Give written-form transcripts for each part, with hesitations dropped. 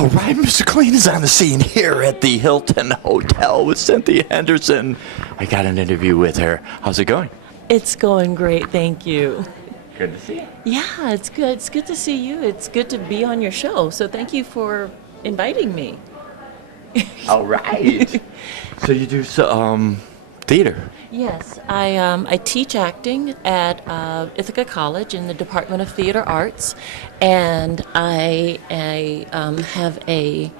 All right, Mr. Clean is on the scene here at the Hilton Hotel with Cynthia Henderson. I got an interview with her. How's it going? It's going great, thank you. Good to see you. Yeah, it's good. It's good to see you. It's good to be on your show. So thank you for inviting me. All right. So you do theater. Yes, I teach acting at Ithaca College in the Department of Theater Arts, and I have a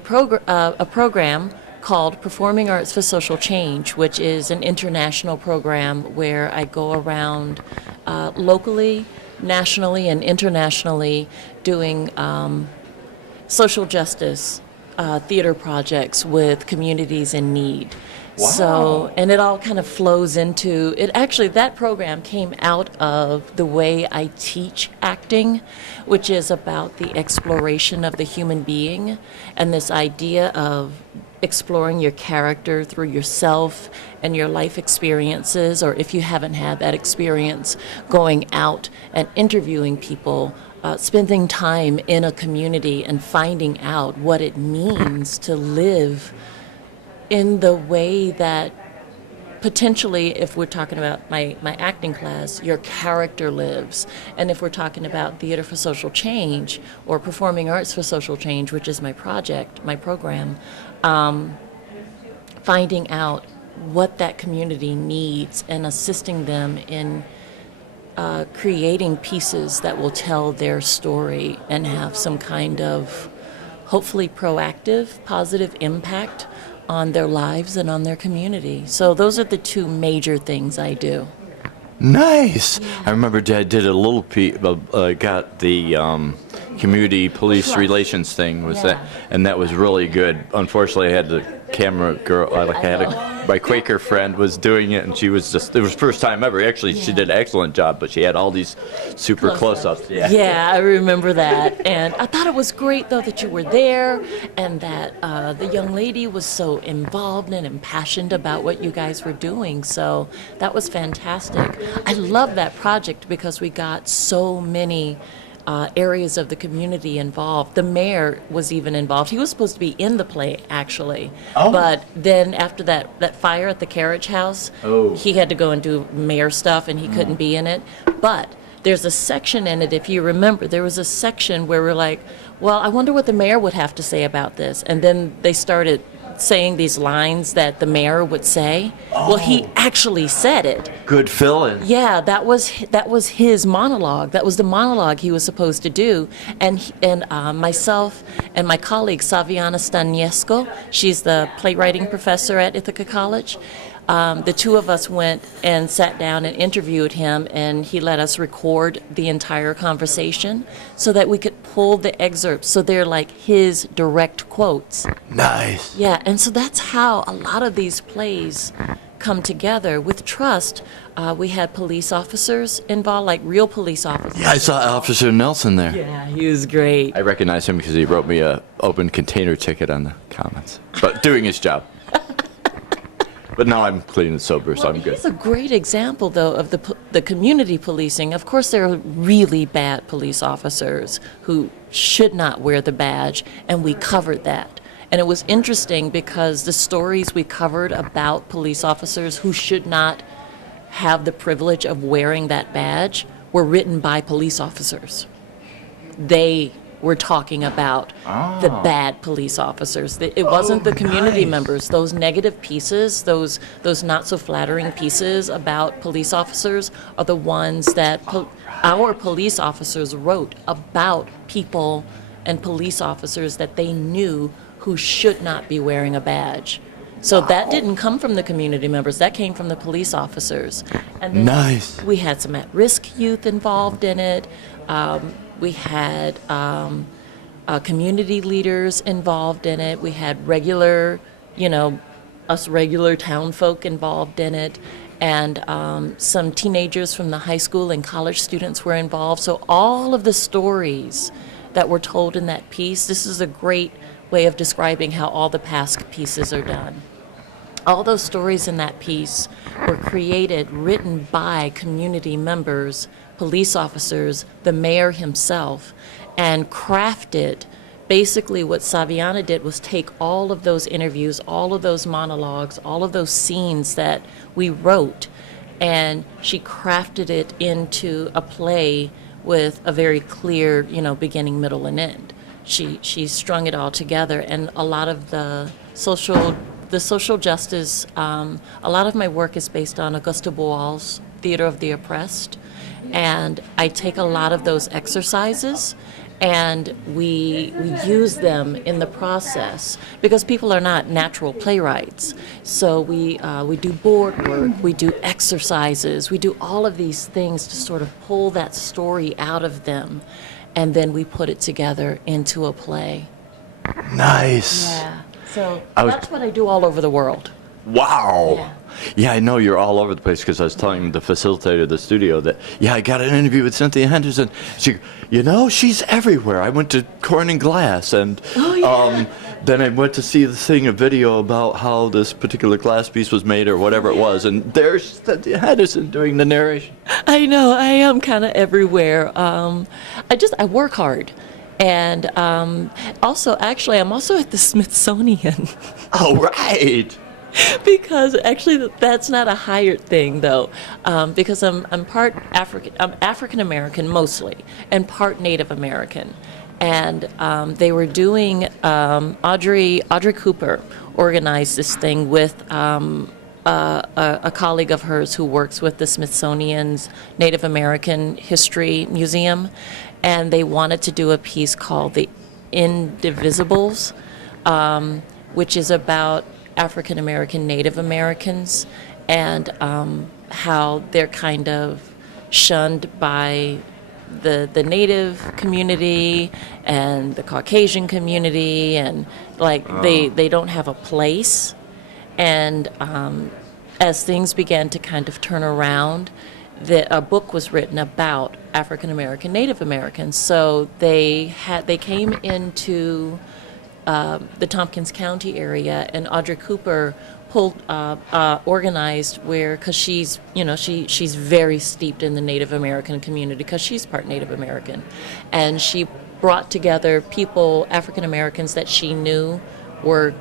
program called Performing Arts for Social Change, which is an international program where I go around locally, nationally, and internationally doing social justice theater projects with communities in need. Wow. So, and it all kind of flows into it. Actually, that program came out of the way I teach acting, which is about the exploration of the human being and this idea of exploring your character through yourself and your life experiences, or if you haven't had that experience, going out and interviewing people, spending time in a community and finding out what it means to live in the way that potentially, if we're talking about my acting class, your character lives. And if we're talking about theater for social change or performing arts for social change, which is my project, my program, finding out what that community needs and assisting them in creating pieces that will tell their story and have some kind of hopefully proactive, positive impact on their lives and on their community. So those are the two major things I do. Nice. I remember Dad did a little got the community police relations thing and that was really good. Unfortunately, I had the camera girl, my Quaker friend was doing it, and she was it was first time ever. Actually, she did an excellent job, but she had all these super close-ups. Yeah, I remember that. And I thought it was great, though, that you were there and that the young lady was so involved and impassioned about what you guys were doing. So that was fantastic. I love that project because we got so many areas of the community involved. The mayor was even involved. He was supposed to be in the play, actually. Oh. But then after that fire at the carriage house, he had to go and do mayor stuff, and he couldn't be in it. But there's a section in it, if you remember, there was a section where we're like, well, I wonder what the mayor would have to say about this. And then they started saying these lines that the mayor would say. Well, he actually said it. Good fill-in. Yeah, that was his monologue. That was the monologue he was supposed to do. And myself and my colleague Saviana Staniesco, she's the playwriting professor at Ithaca College. The two of us went and sat down and interviewed him, and he let us record the entire conversation so that we could pull the excerpts. So they're like his direct quotes. Nice. Yeah, and so that's how a lot of these plays come together. With Trust, we had police officers involved, like real police officers. Yeah, I saw Officer Nelson there. Yeah, he was great. I recognize him because he wrote me a open container ticket on the comments, but doing his job. But now I'm clean and sober, so I'm good. He's a great example, though, of the community policing. Of course, there are really bad police officers who should not wear the badge, and we covered that. And it was interesting because the stories we covered about police officers who should not have the privilege of wearing that badge were written by police officers. They were talking about the bad police officers. It wasn't the community members. Those negative pieces, those not so flattering pieces about police officers are the ones that our police officers wrote about people and police officers that they knew who should not be wearing a badge. So that didn't come from the community members. That came from the police officers. And then we had some at-risk youth involved in it. We had community leaders involved in it. We had regular town folk involved in it. And some teenagers from the high school and college students were involved. So all of the stories that were told in that piece, this is a great way of describing how all the past pieces are done. All those stories in that piece were created, written by community members, police officers, the mayor himself, and crafted basically what Saviana did was take all of those interviews, all of those monologues, all of those scenes that we wrote, and she crafted it into a play with a very clear, beginning, middle, and end. She strung it all together, and a lot of the social justice, a lot of my work is based on Augusta Boal's Theater of the Oppressed, and I take a lot of those exercises and we use them in the process because people are not natural playwrights. So we do board work, we do exercises, we do all of these things to sort of pull that story out of them, and then we put it together into a play. Nice. Yeah. So that's what I do all over the world. Wow. Yeah. Yeah, I know you're all over the place because I was telling the facilitator of the studio that, I got an interview with Cynthia Henderson. She's everywhere. I went to Corn and Glass, and then I went to see a video about how this particular glass piece was made or whatever it was, and there's Cynthia Henderson doing the narration. I know, I am kind of everywhere. I work hard. And also, actually, I'm also at the Smithsonian. Oh, right. Because actually that's not a hired thing though, because I'm part African American mostly, and part Native American, and they were doing Audrey Cooper organized this thing with a colleague of hers who works with the Smithsonian's Native American History Museum, and they wanted to do a piece called The Indivisibles, which is about African American, Native Americans, and how they're kind of shunned by the Native community and the Caucasian community, and they don't have a place. And as things began to kind of turn around, a book was written about African American, Native Americans. So they came into the Tompkins County area, and Audrey Cooper organized because she's very steeped in the Native American community because she's part Native American, and she brought together people, African Americans that she knew were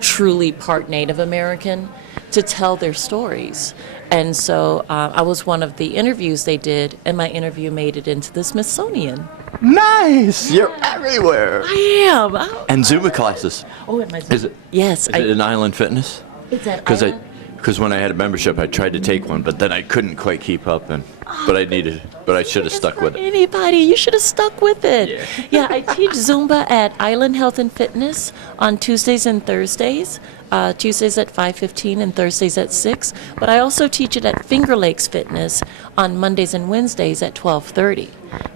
truly part Native American, to tell their stories. And so I was one of the interviews they did, and my interview made it into the Smithsonian. Nice! You're everywhere! I am! And Zumba classes. Oh, at my Zumba. Is it? Yes. Is it an Island Fitness? It's at Island? Because when I had a membership, I tried to take one, but then I couldn't quite keep up, but I should have stuck with it. Anybody, you should have stuck with it. Yeah, I teach Zumba at Island Health and Fitness on Tuesdays and Thursdays. Tuesdays at 5:15 and Thursdays at 6. But I also teach it at Finger Lakes Fitness on Mondays and Wednesdays at 12:30.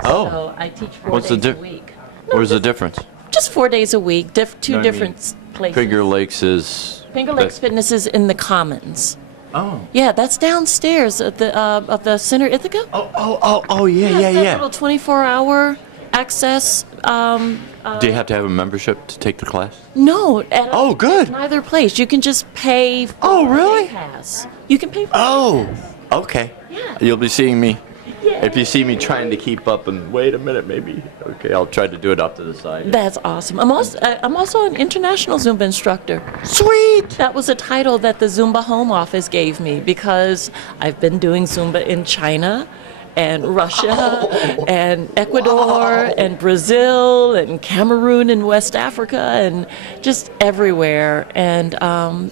Oh. So I teach 4 days a week. Where's the difference? Just 4 days a week, two different places. Finger Lakes is... Finger Lakes Fitness is in the Commons. Oh. Yeah, that's downstairs at the of the Center Ithaca. Yeah. That little 24-hour access. Do you have to have a membership to take the class? No. Oh, good. Neither place. You can just pay for really? a pass. You can pay for Okay. Yeah. You'll be seeing me. Yeah. If you see me trying to keep up and wait a minute, maybe. Okay, I'll try to do it off to the side. That's awesome. I'm also an international Zumba instructor. Sweet! That was a title that the Zumba Home Office gave me because I've been doing Zumba in China and Russia and Ecuador and Brazil and Cameroon and West Africa and just everywhere, and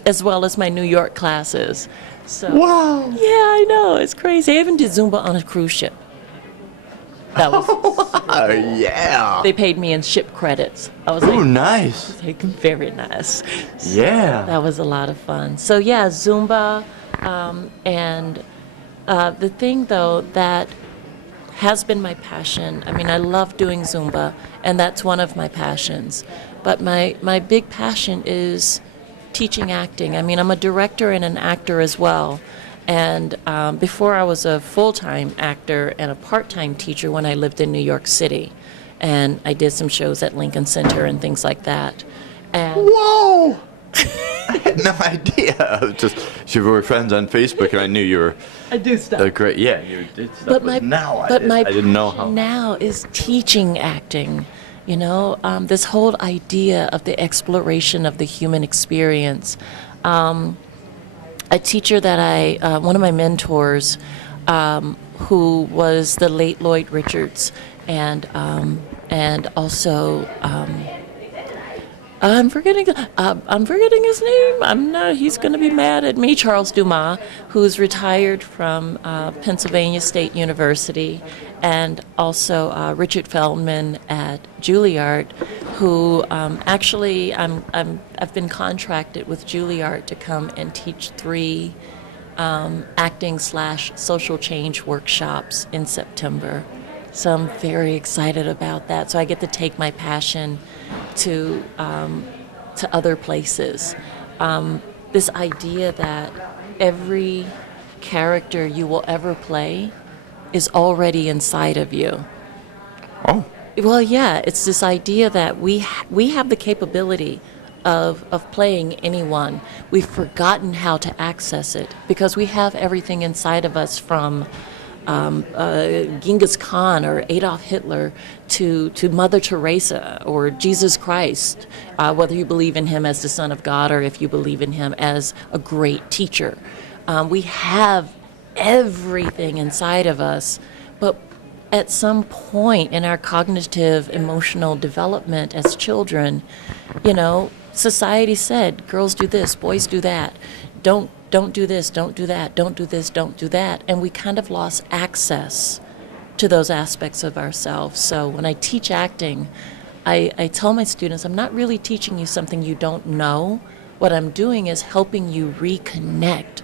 as well as my New York classes. So, wow! Yeah, I know, it's crazy. I even did Zumba on a cruise ship. That was yeah. They paid me in ship credits. I was nice. Very nice. Yeah. That was a lot of fun. So yeah, Zumba, and the thing though that has been my passion. I mean, I love doing Zumba, and that's one of my passions. But my big passion is teaching acting. I mean, I'm a director and an actor as well. And before I was a full-time actor and a part-time teacher when I lived in New York City. And I did some shows at Lincoln Center and things like that. And whoa! I had no idea. We were friends on Facebook, and I knew you were. I do stuff. Great, yeah, you did stuff. But my now but my I didn't know how. passion now is teaching acting, This whole idea of the exploration of the human experience. A teacher that one of my mentors, who was the late Lloyd Richards, and also I'm forgetting his name. He's going to be mad at me. Charles Dumas, who's retired from Pennsylvania State University, and also Richard Feldman at Juilliard, who actually I've been contracted with Juilliard to come and teach 3 acting/social change workshops in September. So I'm very excited about that. So I get to take my passion to other places. This idea that every character you will ever play is already inside of you. Oh. Well, yeah, it's this idea that we have the capability of playing anyone. We've forgotten how to access it because we have everything inside of us, from Genghis Khan or Adolf Hitler to Mother Teresa or Jesus Christ, whether you believe in him as the Son of God or if you believe in him as a great teacher. We have everything inside of us, but at some point in our cognitive, emotional development as children, society said, girls do this, boys do that. Don't do this, don't do that, don't do this, don't do that. And we kind of lost access to those aspects of ourselves. So when I teach acting, I tell my students, I'm not really teaching you something you don't know. What I'm doing is helping you reconnect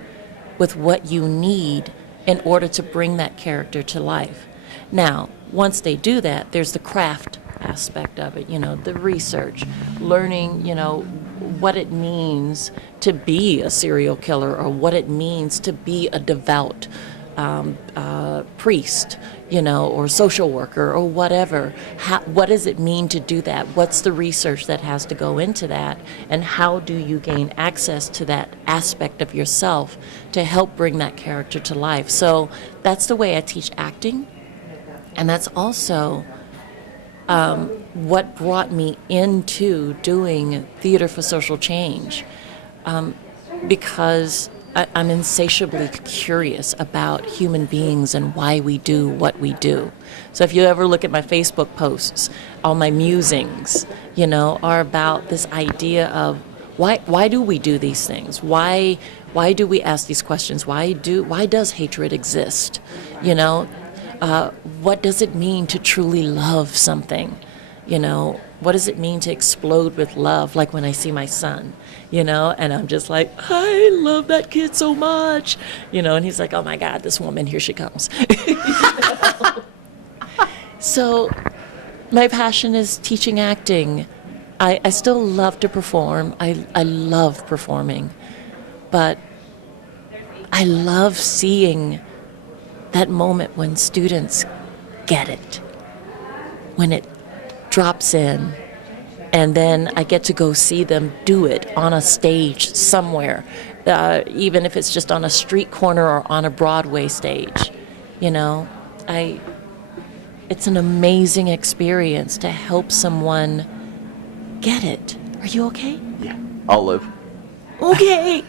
with what you need in order to bring that character to life. Now, once they do that, there's the craft aspect of it, the research, learning, what it means to be a serial killer or what it means to be a devout priest, or social worker or whatever. What does it mean to do that? What's the research that has to go into that? And how do you gain access to that aspect of yourself to help bring that character to life? So that's the way I teach acting. And that's also what brought me into doing theater for social change, because I'm insatiably curious about human beings and why we do what we do. So if you ever look at my Facebook posts, all my musings, are about this idea of why do we do these things? Why do we ask these questions? Why does hatred exist? What does it mean to truly love something? What does it mean to explode with love, like when I see my son, and I'm just like, I love that kid so much, and he's like, oh my God, this woman, here she comes. So my passion is teaching acting. I still love to perform. I love performing, but I love seeing that moment when students get it, when it drops in, and then I get to go see them do it on a stage somewhere, even if it's just on a street corner or on a Broadway stage. It's an amazing experience to help someone get it. Are you okay? Yeah, I'll live. Okay.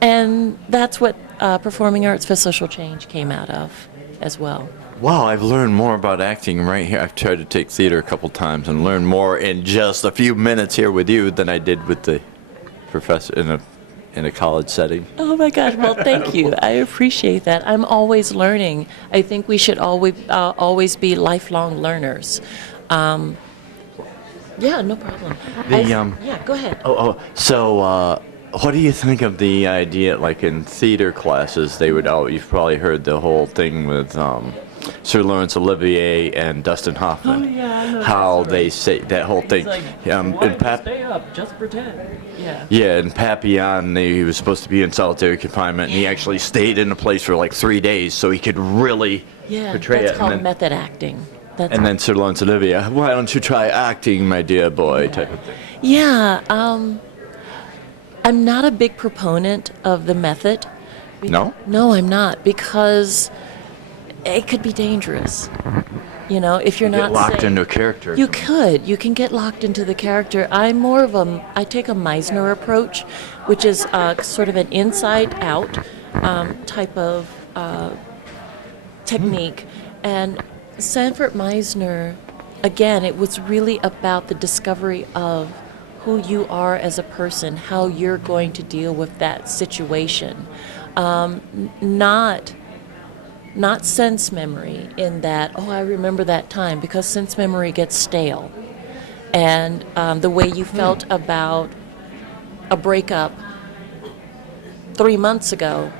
And that's what Performing Arts for Social Change came out of as well. Wow, I've learned more about acting right here. I've tried to take theater a couple times and learn more in just a few minutes here with you than I did with the professor in a college setting. Oh my gosh, well, thank you. I appreciate that. I'm always learning. I think we should always be lifelong learners. Yeah, no problem. Yeah, go ahead. So what do you think of the idea, like in theater classes, you've probably heard the whole thing with Sir Laurence Olivier and Dustin Hoffman. Oh, yeah, I know. How they say that whole thing. Like, stay up, just pretend. Yeah. Yeah, in Papillon, he was supposed to be in solitary confinement, and he actually stayed in a place for like 3 days so he could really portray it. That's called method acting. Then Sir Laurence Olivier, why don't you try acting, my dear boy, type of thing. Yeah, I'm not a big proponent of the method. No? No, I'm not, because it could be dangerous. You know, if you're Get not locked safe, into a character. you could. You can get locked into the character. I take a Meisner approach, which is sort of an inside-out type of technique. And Sanford Meisner, again, it was really about the discovery of who you are as a person, how you're going to deal with that situation. Not sense memory in that, oh, I remember that time, because sense memory gets stale. And the way you felt about a breakup 3 months ago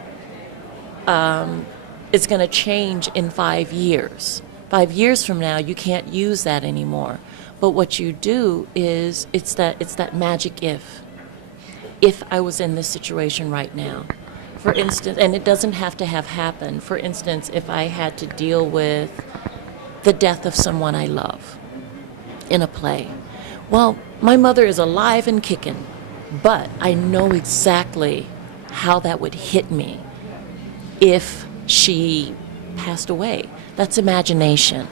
is going to change in 5 years. 5 years from now, you can't use that anymore. But what you do is, it's that magic if. If I was in this situation right now. For instance, and it doesn't have to have happened. For instance, if I had to deal with the death of someone I love in a play. Well, my mother is alive and kicking, but I know exactly how that would hit me if she passed away. That's imagination,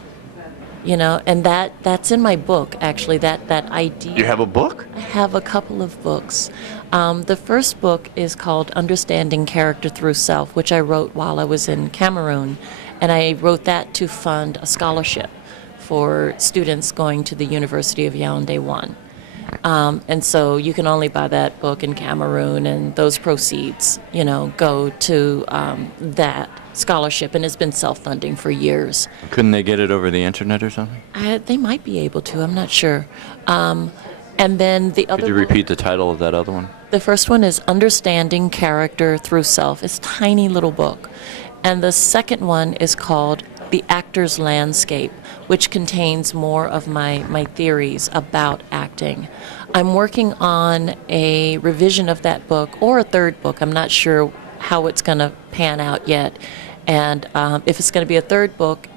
you know, and that's in my book, actually, that idea. You have a book? I have a couple of books. The first book is called Understanding Character Through Self, which I wrote while I was in Cameroon, and I wrote that to fund a scholarship for students going to the University of Yaoundé 1. And so you can only buy that book in Cameroon, and those proceeds, you know, go to that scholarship, and it's been self-funding for years. Couldn't they get it over the internet or something? They might be able to, I'm not sure. And then the other Could you repeat the title of that other one? The first one is Understanding Character Through Self. It's a tiny little book. And the second one is called The Actor's Landscape, which contains more of my theories about acting. I'm working on a revision of that book, or a third book. I'm not sure how it's going to pan out yet. And if it's going to be a third book,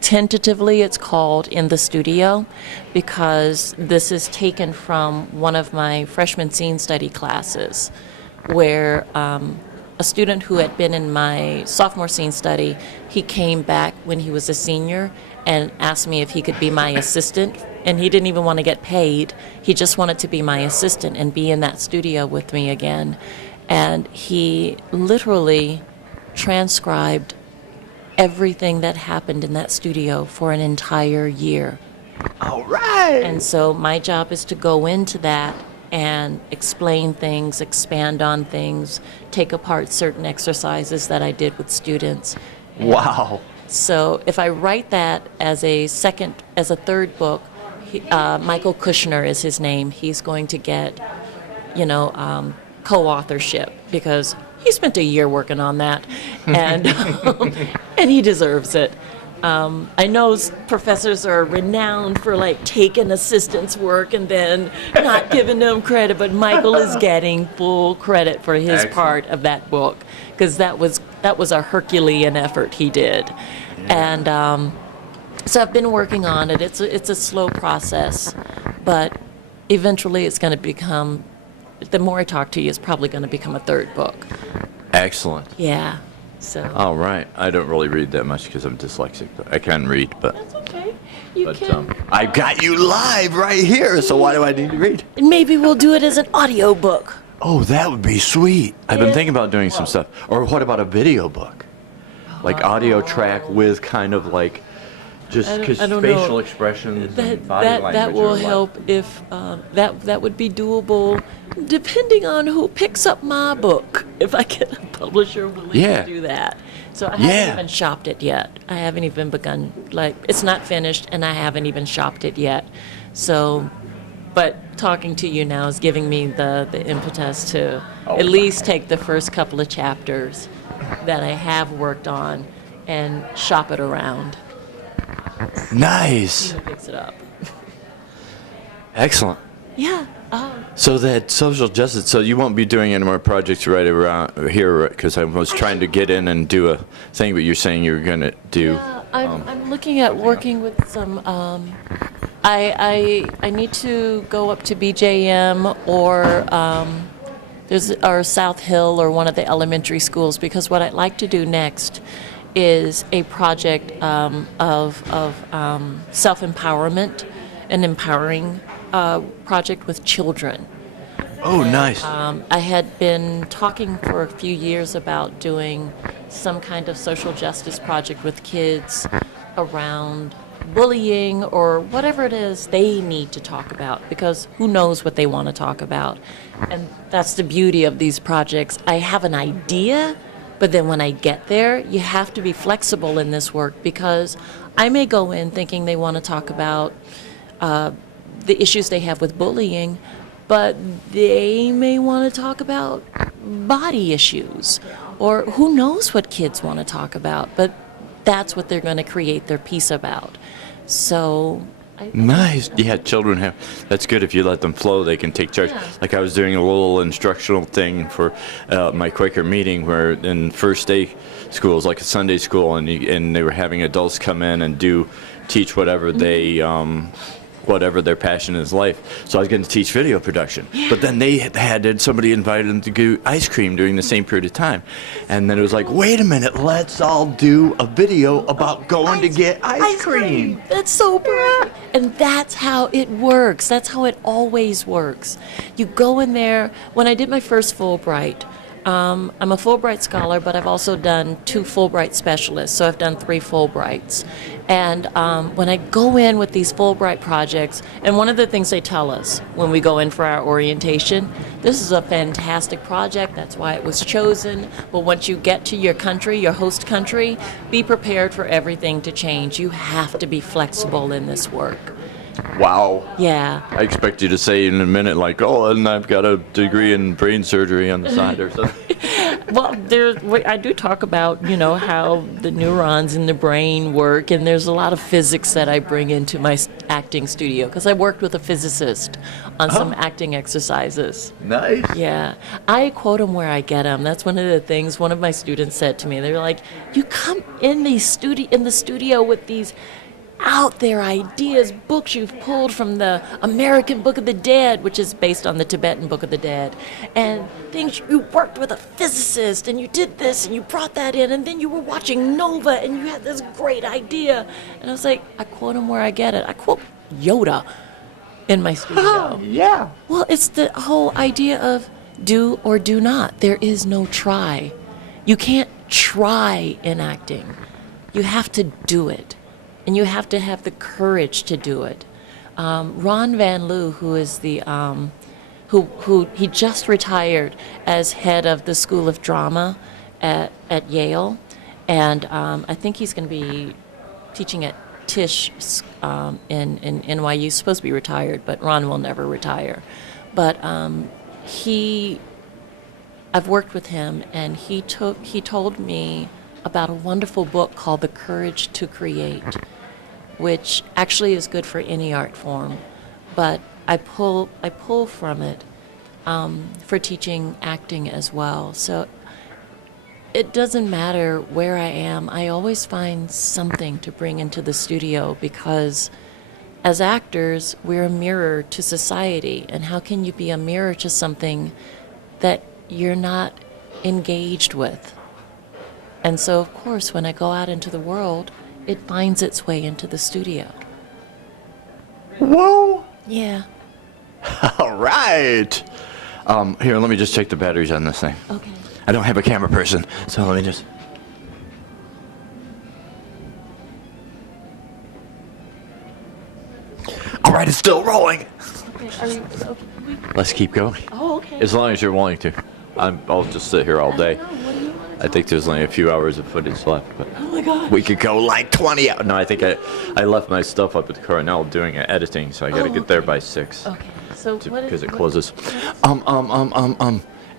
tentatively it's called In the Studio, because this is taken from one of my freshman scene study classes, where a student who had been in my sophomore scene study, he came back when he was a senior and asked me if he could be my assistant, and he didn't even want to get paid. He just wanted to be my assistant and be in that studio with me again. And he literally transcribed everything that happened in that studio for an entire year. All right. And so my job is to go into that and explain things, expand on things, take apart certain exercises that I did with students. Wow. So if I write that as a third book, Michael Kushner is his name. He's going to get, co-authorship, because he spent a year working on that, and and he deserves it. I know professors are renowned for taking assistants' work and then not giving them credit, but Michael is getting full credit for his Excellent. part of that book, because that was a Herculean effort he did. Yeah. And so I've been working on it. It's a slow process, but eventually it's going to become, the more I talk to you, it's probably going to become a third book. Excellent. Yeah. So. All right. I don't really read that much because I'm dyslexic, but I can read. But That's okay. You can. I've got you live right here, so why do I need to read? Maybe we'll do it as an audio book. Oh, that would be sweet. I've been thinking about doing some stuff. Or what about a video book? Audio track with kind of just I don't facial know. expressions and body language. That will help if that would be doable, depending on who picks up my book. If I get a publisher willing to do that. So I haven't even shopped it yet. I haven't even begun. It's not finished, and I haven't even shopped it yet. So, but talking to you now is giving me the impetus to at least take the first couple of chapters that I have worked on and shop it around. Nice. Fix it up. Excellent. Yeah. So that social justice, so you won't be doing any more projects right around here, because I was trying to get in and do a thing, but you're saying you're going to do. Yeah, I'm looking at working with some. I need to go up to BJM or South Hill or one of the elementary schools, because what I'd like to do next is a project of self-empowerment, an empowering project with children. Oh, nice. I had been talking for a few years about doing some kind of social justice project with kids around bullying or whatever it is they need to talk about, because who knows what they want to talk about. And that's the beauty of these projects. I have an idea, but then when I get there, you have to be flexible in this work, because I may go in thinking they want to talk about the issues they have with bullying, but they may want to talk about body issues, or who knows what kids want to talk about, but that's what they're going to create their piece about. So Nice. Yeah, children have. That's good. If you let them flow, they can take charge. Yeah. Like I was doing a little instructional thing for my Quaker meeting, where in first day school, it was like a Sunday school, and they were having adults come in and teach whatever they whatever their passion is life. So I was going to teach video production, but then they had somebody invited them to do ice cream during the same period of time, and then it was like, wait a minute, let's all do a video about going to get ice cream. That's so perfect. And that's how it works. That's how it always works. You go in there. When I did my first Fulbright, I'm a Fulbright scholar, but I've also done 2 Fulbright specialists, so I've done 3 Fulbrights. And when I go in with these Fulbright projects, and one of the things they tell us when we go in for our orientation, this is a fantastic project, that's why it was chosen, but once you get to your country, your host country, be prepared for everything to change. You have to be flexible in this work. Wow. Yeah. I expect you to say in a minute, like, oh, and I've got a degree in brain surgery on the side or something. Well, I do talk about, how the neurons in the brain work, and there's a lot of physics that I bring into my acting studio, because I worked with a physicist on some acting exercises. Nice. Yeah. I quote them where I get them. That's one of the things one of my students said to me. They were like, you come in the studio with these out there ideas, books you've pulled from the American Book of the Dead, which is based on the Tibetan Book of the Dead, and things you worked with a physicist, and you did this, and you brought that in, and then you were watching Nova, and you had this great idea. And I was like, I quote him where I get it. I quote Yoda in my studio. Yeah. Well, it's the whole idea of do or do not. There is no try. You can't try in acting. You have to do it. And you have to have the courage to do it. Ron Van Loo, who is the who he just retired as head of the School of Drama at Yale, and I think he's going to be teaching at Tisch in NYU. He's supposed to be retired, but Ron will never retire. But I've worked with him, and he told me about a wonderful book called The Courage to Create, which actually is good for any art form, but I pull from it for teaching acting as well. So it doesn't matter where I am. I always find something to bring into the studio, because as actors, we're a mirror to society. And how can you be a mirror to something that you're not engaged with? And so, of course, when I go out into the world, it finds its way into the studio. Whoa. Yeah. All right. Here, let me just check the batteries on this thing. Okay. I don't have a camera person, so let me just. All right, it's still rolling. Okay. Let's keep going. Oh, okay. As long as you're willing to. I'll just sit here all day. What do you want? I think there's only a few hours of footage left, but Oh my God. we could go like 20 hours. No, I think I left my stuff up at the Cornell doing editing, so I got to get there by 6 Okay. So what is because it what- closes.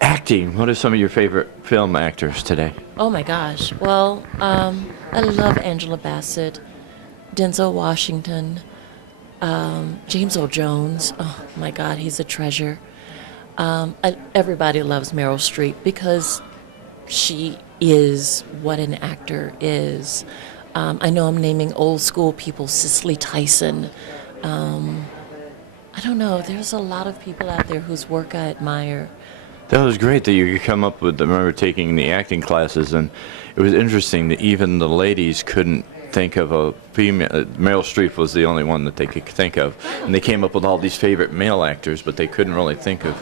Acting. What are some of your favorite film actors today? Oh my gosh. Well, I love Angela Bassett, Denzel Washington, James Earl Jones. Oh my God, he's a treasure. Everybody loves Meryl Streep because she is what an actor is. I know I'm naming old school people, Cicely Tyson. I don't know. There's a lot of people out there whose work I admire. That was great that you could come up with. I remember taking the acting classes, and it was interesting that even the ladies couldn't think of a female. Meryl Streep was the only one that they could think of, and they came up with all these favorite male actors, but they couldn't really think of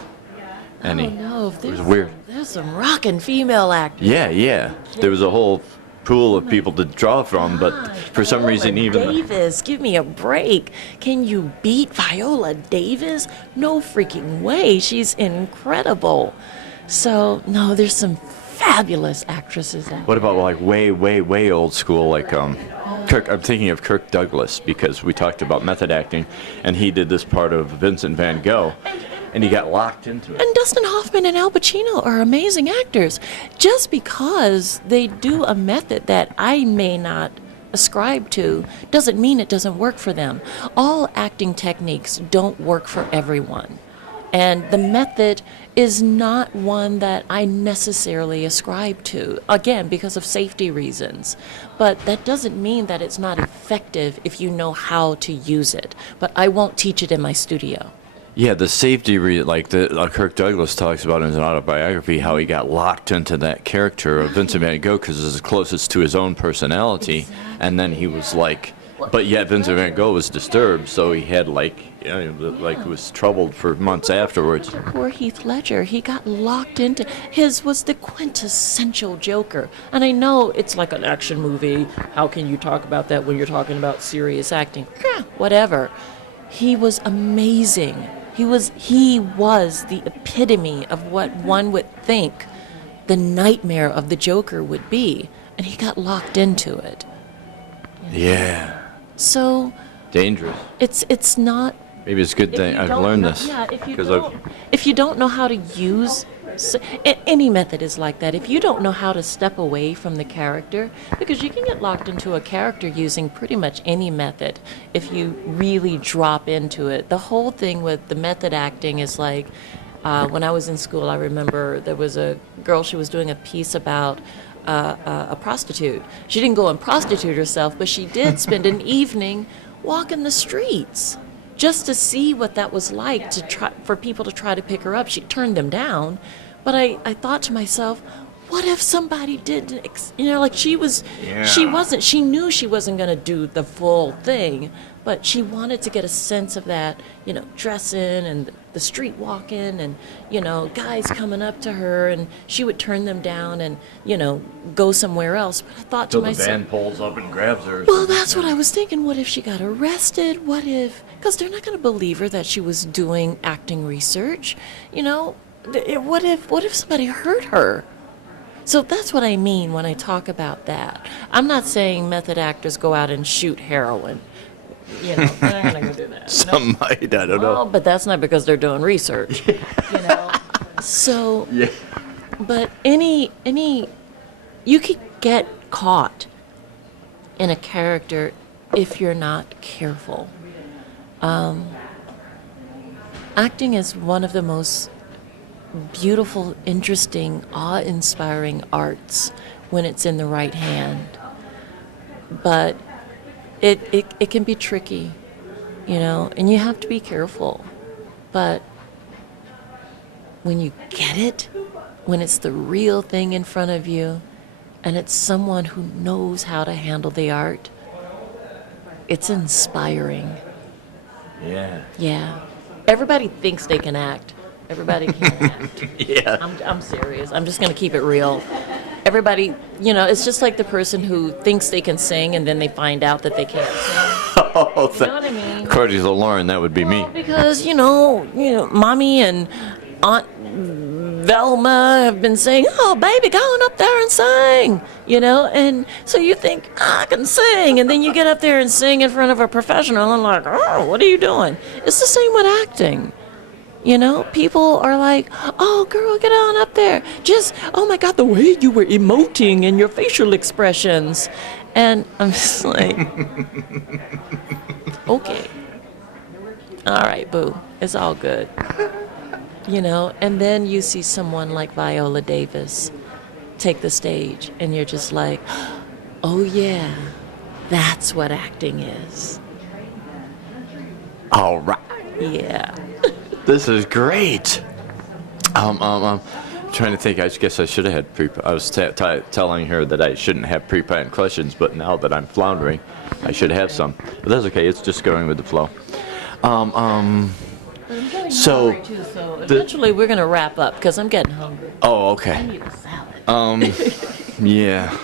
any. Oh no, It was weird. There's some rockin' female actors. Yeah, yeah. There was a whole pool of people to draw from, but for some reason, even Davis, give me a break. Can you beat Viola Davis? No freaking way. She's incredible. So no, there's some fabulous actresses out what about like way old school, like Kirk? I'm thinking of Kirk Douglas because we talked about method acting, and he did this part of Vincent Van Gogh, and he got locked into it. And Dustin Hoffman and Al Pacino are amazing actors. Just because they do a method that I may not ascribe to doesn't mean it doesn't work for them. All acting techniques don't work for everyone. And the method is not one that I necessarily ascribe to, again, because of safety reasons. But that doesn't mean that it's not effective if you know how to use it. But I won't teach it in my studio. Yeah, the safety, like Kirk Douglas talks about in his autobiography, how he got locked into that character of Vincent Van Gogh because it's closest to his own personality, Exactly. and then he was like, but yet Vincent Van Gogh was disturbed, so he had was troubled for months afterwards. Poor Heath Ledger, he got locked into, his was the quintessential Joker. And I know it's like an action movie. How can you talk about that when you're talking about serious acting? Whatever. He was amazing. He was the epitome of what one would think the nightmare of the Joker would be. And he got locked into it. Yeah. So Dangerous. it's not. Maybe it's a good thing I've learned this. Yeah, because if you don't know how to use any method is like that. If you don't know how to step away from the character, because you can get locked into a character using pretty much any method if you really drop into it. The whole thing with the method acting is like, when I was in school, I remember there was a girl, she was doing a piece about a prostitute. She didn't go and prostitute herself, but she did spend an evening walking the streets just to see what that was like for people to try to pick her up. She turned them down, but I thought to myself, what if somebody did, like she knew she wasn't going to do the full thing, but she wanted to get a sense of that, dressing and the street walking and, guys coming up to her, and she would turn them down and, go somewhere else. But I thought to the myself, van pulls up and grabs her. well, that's what I was thinking. What if she got arrested? What if, because they're not going to believe her that she was doing acting research. What if somebody hurt her? So that's what I mean when I talk about that. I'm not saying method actors go out and shoot heroin. They're not going to do that. Some might, I don't know. Well, but that's not because they're doing research. So, Yeah. but you could get caught in a character if you're not careful. Acting is one of the most beautiful, interesting, awe-inspiring arts when it's in the right hand. But it can be tricky, and you have to be careful. But when you get it, when it's the real thing in front of you, and it's someone who knows how to handle the art, it's inspiring. Yeah. Yeah. Everybody thinks they can act. Everybody can act. Yeah. I'm serious. I'm just going to keep it real. Everybody, it's just like the person who thinks they can sing and then they find out that they can't sing. Oh, You know what I mean? according to Lauren, that would be me. Because, Mommy and Aunt Velma have been saying, oh, baby, go on up there and sing, and so you think, I can sing, and then you get up there and sing in front of a professional, and like, oh, what are you doing? It's the same with acting. People are like, oh, girl, get on up there. Just, oh, my God, the way you were emoting and your facial expressions. And I'm just like, okay. All right, boo. It's all good. And then you see someone like Viola Davis take the stage, and you're just like, oh, yeah, that's what acting is. All right. Yeah. This is great. Trying to think. I guess I should have had I was telling her that I shouldn't have pre-planned questions, but now that I'm floundering, I should have some. But that's okay. It's just going with the flow. But I'm getting So, hungry too, so eventually we're going to wrap up because I'm getting hungry. Oh, I okay. need a salad. Yeah.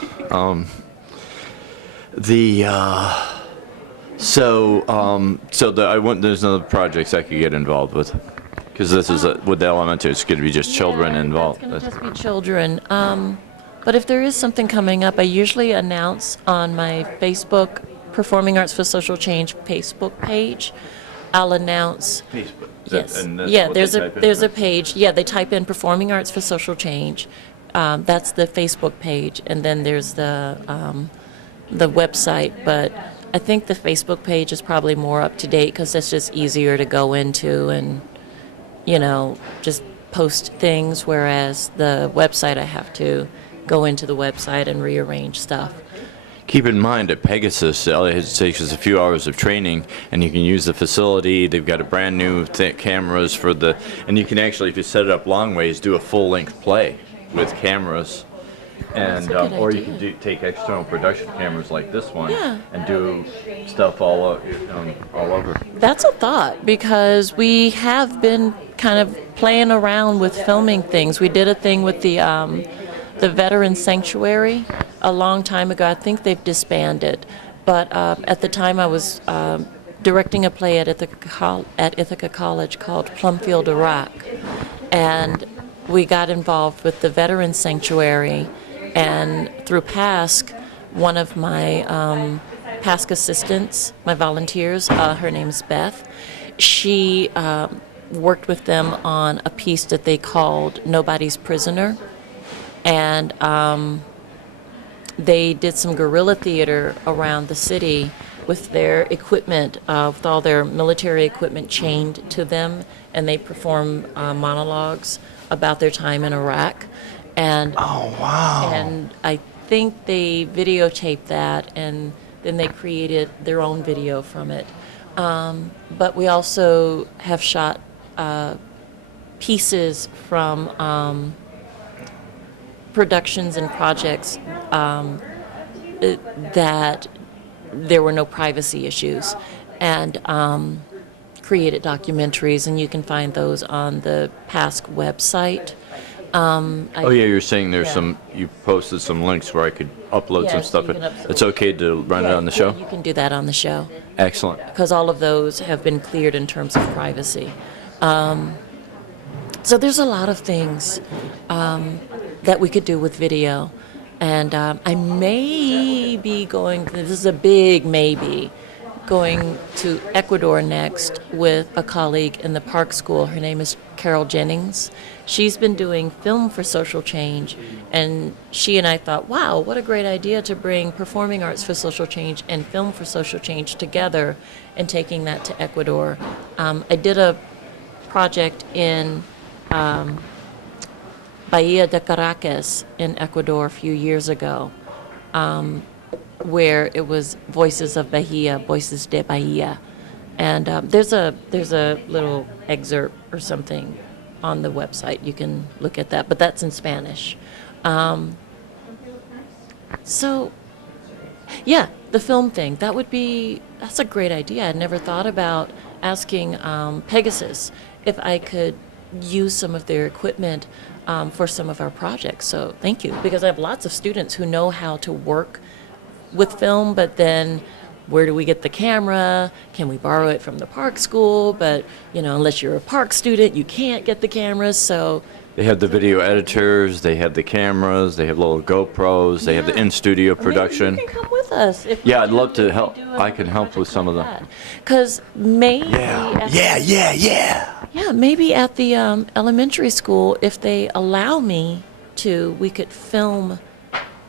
There's other projects I could get involved with, because this is with the elementary, it's going to be just children involved. It's going to just be children. But if there is something coming up, I usually announce on my Facebook Performing Arts for Social Change Facebook page. I'll announce. Facebook. Yes. And that's Yeah. what There's they a type in, there's a right? page. Yeah. They type in Performing Arts for Social Change. That's the Facebook page, and then there's the website. But I think the Facebook page is probably more up to date because it's just easier to go into and just post things. Whereas the website, I have to go into the website and rearrange stuff. Keep in mind at Pegasus, it takes us a few hours of training, and you can use the facility. They've got a brand new cameras and you can actually, if you set it up long ways, do a full-length play with cameras. And that's a good or you idea. can take external production cameras like this one Yeah. and do stuff all over. That's a thought because we have been kind of playing around with filming things. We did a thing with the Veteran Sanctuary a long time ago. I think they've disbanded, but at the time I was directing a play at Ithaca College called Plumfield, Iraq, and we got involved with the Veteran Sanctuary, and through PASC, one of my PASC assistants, my volunteers, her name's Beth, she worked with them on a piece that they called Nobody's Prisoner, and they did some guerrilla theater around the city with their equipment, with all their military equipment chained to them, and they perform monologues about their time in Iraq. And Oh, wow. and I think they videotaped that, and then they created their own video from it. But we also have shot pieces from productions and projects that there were no privacy issues, and created documentaries, and you can find those on the PASC website. Oh yeah, you're saying there's Yeah. you posted some links where I could upload some Yes, stuff. you can upload. It's okay to run it on the show? You can do that on the show, Excellent. because all of those have been cleared in terms of privacy. So there's a lot of things that we could do with video. And I may be going, this is a big maybe, going to Ecuador next with a colleague in the Park School. Her name is Carol Jennings. She's been doing film for social change, and she and I thought, wow, what a great idea to bring performing arts for social change and film for social change together and taking that to Ecuador. I did a project in Bahia de Caracas in Ecuador a few years ago, where it was Voices of Bahia, Voices de Bahia. And there's a little excerpt or something on the website. You can look at that, but that's in Spanish. So, yeah, the film thing, that's a great idea. I'd never thought about asking Pegasus if I could use some of their equipment for some of our projects. So thank you, because I have lots of students who know how to work with film, but then where do we get the camera? Can we borrow it from the Park School? But, unless you're a Park student, you can't get the cameras, so... They have the video editors, they have the cameras, they have little GoPros, they have the in-studio production. Maybe you can come with us. Yeah, I'd love to help. I can help with some of them. Because maybe... Yeah. Yeah, maybe at the elementary school, if they allow me to, we could film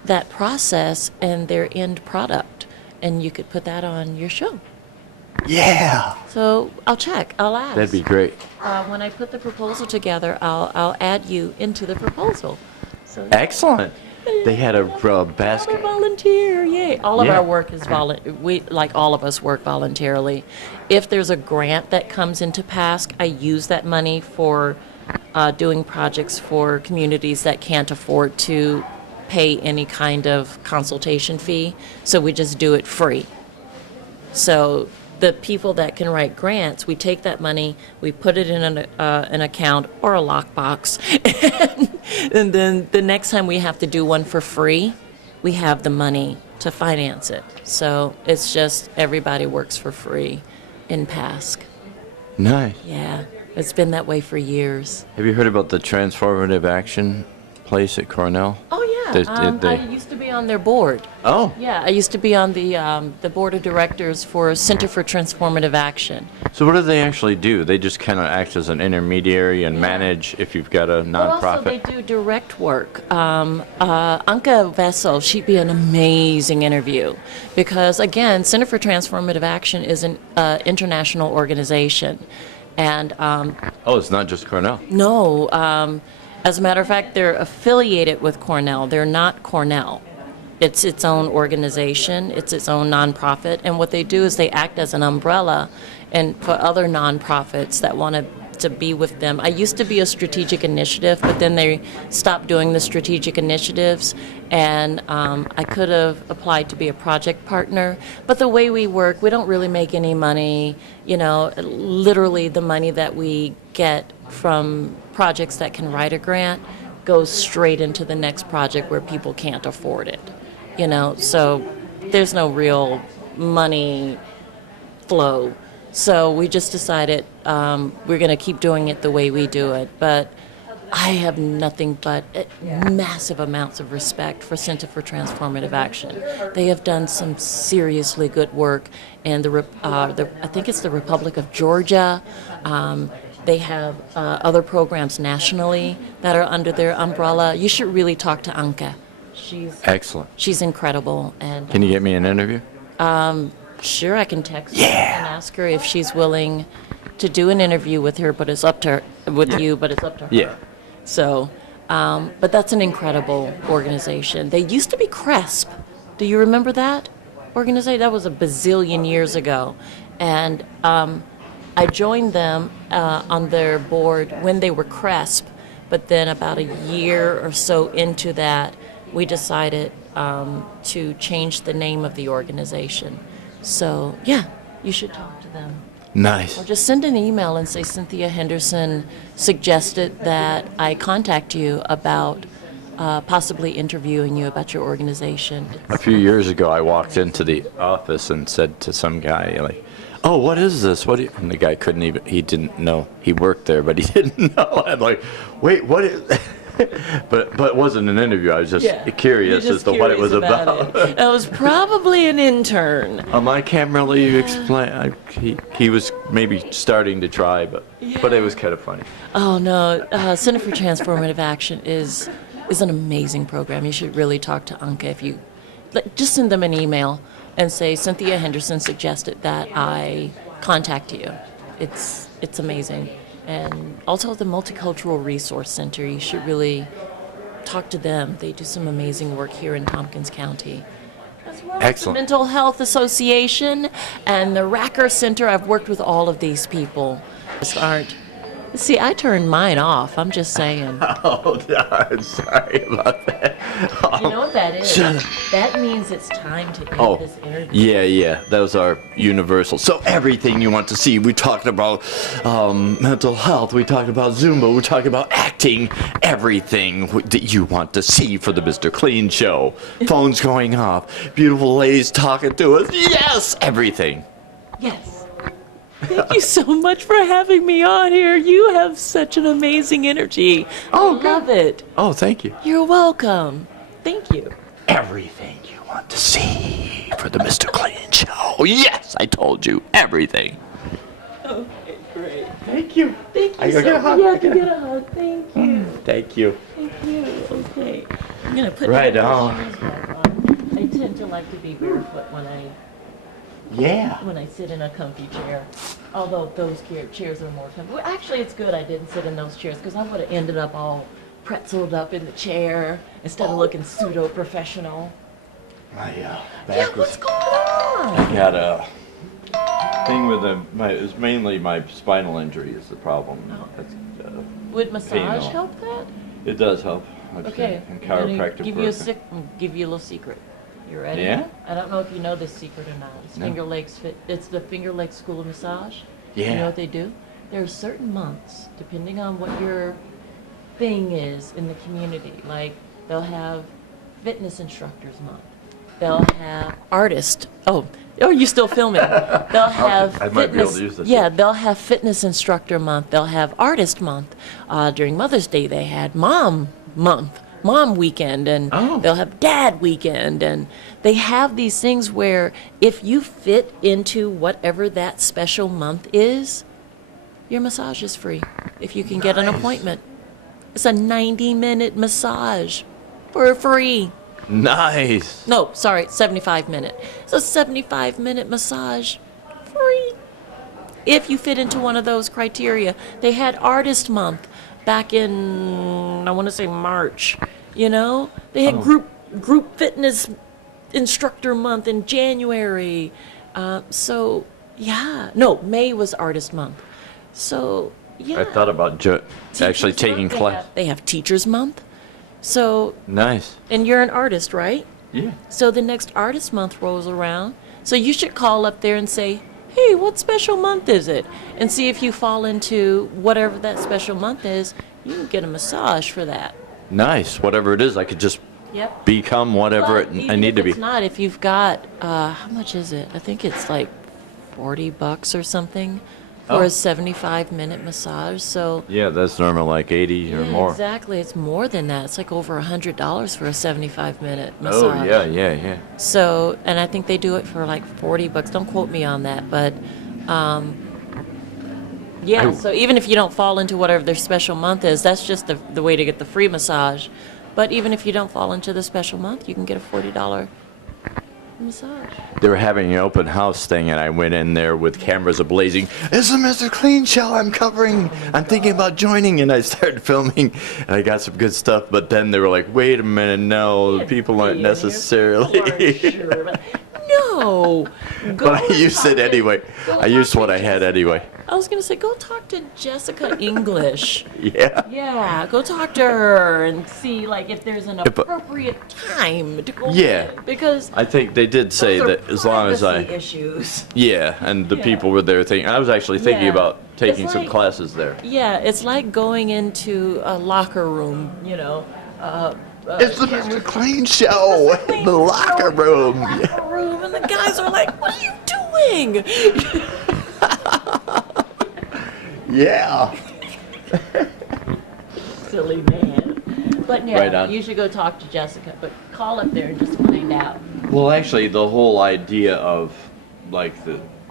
that process and their end product, and you could put that on your show. Yeah. So I'll check. I'll ask. That'd be great. When I put the proposal together, I'll add you into the proposal. So Excellent. They had a I'm basket. a volunteer, yay! All of Yeah. our work is all of us work voluntarily. If there's a grant that comes into PASC, I use that money for doing projects for communities that can't afford to pay any kind of consultation fee, so we just do it free. So the people that can write grants, we take that money, we put it in an account or a lockbox, and then the next time we have to do one for free, we have the money to finance it. So it's just everybody works for free in PASC. Nice. Yeah, it's been that way for years. Have you heard about the transformative action place at Cornell? Oh yeah, I used to be on their board. Oh. Yeah, I used to be on the board of directors for Center for Transformative Action. So what do they actually do? They just kind of act as an intermediary and manage if you've got a nonprofit? But also they do direct work. Anka Vessel, she'd be an amazing interview because, again, Center for Transformative Action is an international organization. And it's not just Cornell? no, as a matter of fact, they're affiliated with Cornell. They're not Cornell. It's its own organization. It's its own nonprofit. And what they do is they act as an umbrella and for other nonprofits that want to be with them. I used to be a strategic initiative, but then they stopped doing the strategic initiatives, and I could have applied to be a project partner. But the way we work, we don't really make any money. You know, literally the money that we get from projects that can write a grant goes straight into the next project where people can't afford it. You know, so there's no real money flow. So we just decided we're going to keep doing it the way we do it. But I have nothing but massive amounts of respect for Center for Transformative Action. They have done some seriously good work in I think it's the Republic of Georgia. They have other programs nationally that are under their umbrella. You should really talk to Anka. Excellent. She's incredible. And Can you get me an interview? sure, I can text her and ask her if she's willing to do an interview with her, but it's up to her, with you, but it's up to her. Yeah. So, but that's an incredible organization. They used to be CRESP. Do you remember that organization? That was a bazillion years ago. And I joined them on their board when they were CRESP, but then about a year or so into that, we decided to change the name of the organization. So, yeah, you should talk to them. Nice. Or just send an email and say Cynthia Henderson suggested that I contact you about possibly interviewing you about your organization. A few years ago, I walked into the office and said to some guy, like, "Oh, what is this? What?" And the guy couldn't even. He didn't know. He worked there, but he didn't know. I'm like, "Wait, what is?" But it wasn't an interview. I was just curious as to what it was about. That was probably an intern. On my camera, you explain. He was maybe starting to try, but it was kind of funny. Oh no, Center for Transformative Action is an amazing program. You should really talk to Anka. If you just send them an email and say Cynthia Henderson suggested that I contact you. It's amazing. And also the Multicultural Resource Center, you should really talk to them. They do some amazing work here in Tompkins County. As well as the Mental Health Association and the Racker Center. I've worked with all of these people. See, I turned mine off. I'm just saying. Oh, darn. Sorry about that. You know what that is? That means it's time to end this interview. Yeah. Those are universal. So everything you want to see. We talked about mental health. We talked about Zumba. We talked about acting. Everything that you want to see for the Mr. Clean show. Phones going off. Beautiful ladies talking to us. Yes, everything. Yes. Thank you so much for having me on here. You have such an amazing energy. Oh, I love it. Oh, thank you. You're welcome. Thank you. Everything you want to see for the Mr. Clean show. Yes, I told you. Everything. Okay, great. Thank you. Thank you I so get a hug. much. You have to get a hug. Thank you. Thank you. Thank you. Okay. I'm going to put Right my on. shoes back on. I tend to like to be barefoot when I sit in a comfy chair. Although those chairs are more comfy. Well, actually, it's good I didn't sit in those chairs because I would have ended up all pretzeled up in the chair instead of looking pseudo-professional. My Yeah, what's going on? I got thing with it's mainly my spinal injury is the problem. Oh. That's, Would massage all. help that? it does help. I'd Okay. say, and I'm gonna chiropractic give work. give you a little secret. You ready? Yeah? I don't know if you know this secret or not. It's No. Finger Lakes Fit. It's the Finger Lakes School of Massage. Yeah. You know what they do? There are certain months, depending on what your thing is in the community. Like they'll have fitness instructors month. They'll have artist. Oh, you still filming? They'll have I might be able to use this. Yeah, they'll have fitness instructor month. They'll have artist month. During Mother's Day, they had mom month, mom weekend, and Oh. they'll have dad weekend, and they have these things where if you fit into whatever that special month is, your massage is free if you can get an Nice. appointment. It's a 90-minute massage for free. Nice. No, sorry, 75-minute. It's a 75-minute massage free. If you fit into one of those criteria. They had Artist Month back in, I want to say March. You know? They had group fitness instructor month in January. So, yeah. No, May was Artist Month. So, yeah. I thought about actually Teachers taking Month, class. They have Teachers Month. So, Nice. and you're an artist, right? Yeah. So the next Artist Month rolls around. So you should call up there and say, hey, what special month is it? And see if you fall into whatever that special month is. You can get a massage for that. Nice. Whatever it is, I could just Yep. become whatever But I even need if to be. it's not, if you've got, how much is it? I think it's like $40 or something for Oh. a 75-minute massage. So Yeah, that's normal, like 80 or yeah, more. exactly. It's more than that. It's like over $100 for a 75-minute Oh, massage. yeah. So, and I think they do it for like $40. Don't quote me on that, but yeah. So even if you don't fall into whatever their special month is, that's just the way to get the free massage. But even if you don't fall into the special month, you can get a $40 massage. They were having an open house thing, and I went in there with cameras ablazing. It's a Mr. Clean show I'm covering. I'm thinking about joining, and I started filming, and I got some good stuff. But then they were like, "Wait a minute, no, people aren't necessarily." Sure, but no. But I used it anyway. I used what I had anyway. I was gonna say, go talk to Jessica English. Yeah. Yeah, go talk to her and see like if there's an appropriate time to go Yeah. in, because I think they did say those are that as long as privacy I. issues. Yeah, and the Yeah. people were there thinking. I was actually thinking Yeah. about taking It's some like- classes there. Yeah, it's like going into a locker room, you know. It's the Mr. Clean show in the locker room. Locker room, and the guys are like, "What are you doing?" Yeah. Silly man. But yeah, Right on. you should go talk to Jessica. But call up there and just find out. Well, actually, the whole idea of